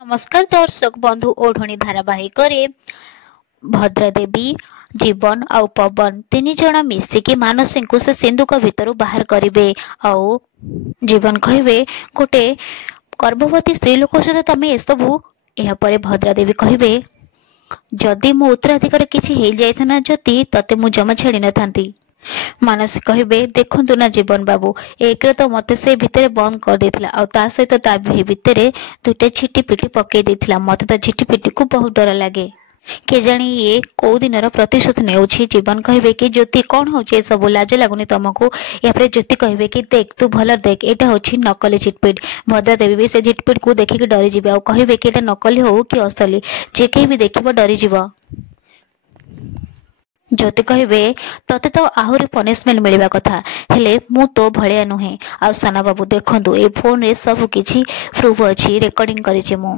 नमस्कार दर्शक बंधु ओढ़णी धारावाहिक भद्रादेवी जीवन आउ पवन तीन जन मिसिकी मानसी को से सिंधुक भितर बाहर करेंगे। आउ जीवन कहे गोटे गर्भवती स्त्री लोक सहित तुम ए सबू यापर भद्रादेवी कहे जदि मो उत्तराधिकार किसी हो जाता ज्योति तते मु जमा छाड़ी न था। मानसी कहे देखु ना जीवन बाबू एक तो मत से भितर बंद कर देथिला आ ता सहित ता भितर दुटे छिटी पिटी पकई देथिला। मत तो झिटी पिटी को बहुत डर लगे के जानी ये कौ दिन प्रतिशोध नेउछि। जीवन कहे कि ज्योति कौन हो सब लाज लगुनि तुमको। यापर ज्योति कहे कि देख तू भल देख एटा होछि नकली चिटपिट। भद्रादेवी भी से चिटपिट को देखिक डरी जिवे आ कहे कि एटा नकली हो कि असली जे कहीं भी देखिबो डरी जिवो। ज्योति कहे तते तो आहरी पनिशमेंट मिलवा कथा हेले मु तो भलिया नुहे। आ साना बाबू देखंतु ए फोन रे सब किछि प्रूफ अछि रेकॉर्डिंग करिछि मु।